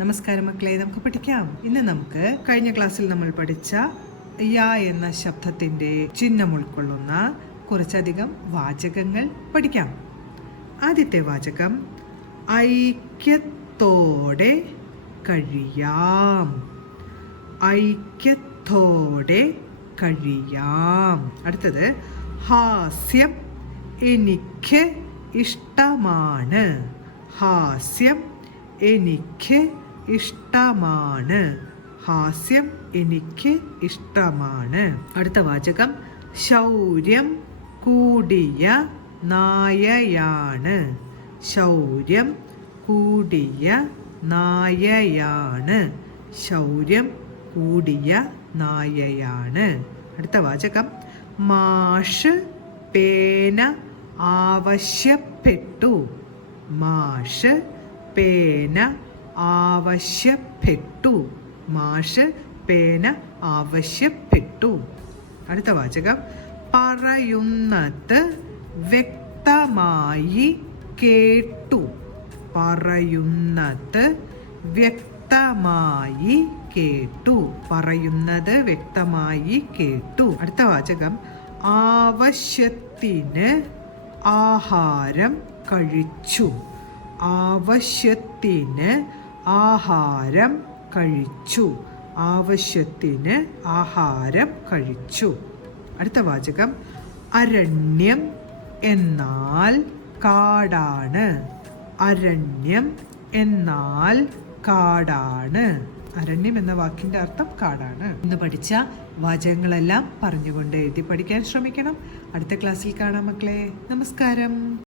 നമസ്കാരം മക്കളെ, നമുക്ക് പഠിക്കാം. ഇന്ന് നമുക്ക് കഴിഞ്ഞ ക്ലാസ്സിൽ നമ്മൾ പഠിച്ച യ എന്ന ശബ്ദത്തിന്റെ ചിഹ്നം ഉൾക്കൊള്ളുന്ന കുറച്ചധികം വാചകങ്ങൾ പഠിക്കാം. ആദ്യത്തെ വാചകം ഐക്യത്തോടെ കഴിയാം. ഐക്യത്തോടെ കഴിയാം. അടുത്തത് ഹാസ്യം എനിക്ക് ഇഷ്ടമാണ്. ഹാസ്യം എനിക്ക് ഇഷ്ടമാണ്. ഹാസ്യം എനിക്ക് ഇഷ്ടമാണ്. അടുത്ത വാചകം ശൗര്യം കൂടിയ നായയാണ്. ശൗര്യം കൂടിയ നായയാണ്. ശൗര്യം കൂടിയ നായയാണ്. അടുത്ത വാചകം മാഷ് പേന ആവശ്യപ്പെട്ടു. മാഷ് പേന ആവശ്യപ്പെട്ടു. മാഷ് പേന ആവശ്യപ്പെട്ടു. അടുത്ത വാചകം പറയുന്നത് വ്യക്തമായി കേട്ടു. പറയുന്നത് വ്യക്തമായി കേട്ടു. പറയുന്നത് വ്യക്തമായി കേട്ടു. അടുത്ത വാചകം ആവശ്യത്തിന് ആഹാരം കഴിച്ചു. ആവശ്യത്തിന് ആഹാരം കഴിച്ചു. ആവശ്യത്തിന് ആഹാരം കഴിച്ചു. അടുത്ത വാചകം അരണ്യം എന്നാൽ കാടാണ്. അരണ്യം എന്നാൽ കാടാണ്. അരണ്യം എന്ന വാക്കിന്റെ അർത്ഥം കാടാണ്. ഇന്ന് പഠിച്ച വാചകങ്ങളെല്ലാം പറഞ്ഞുകൊണ്ട് എഴുതി പഠിക്കാൻ ശ്രമിക്കണം. അടുത്ത ക്ലാസ്സിൽ കാണാം മക്കളെ. നമസ്കാരം.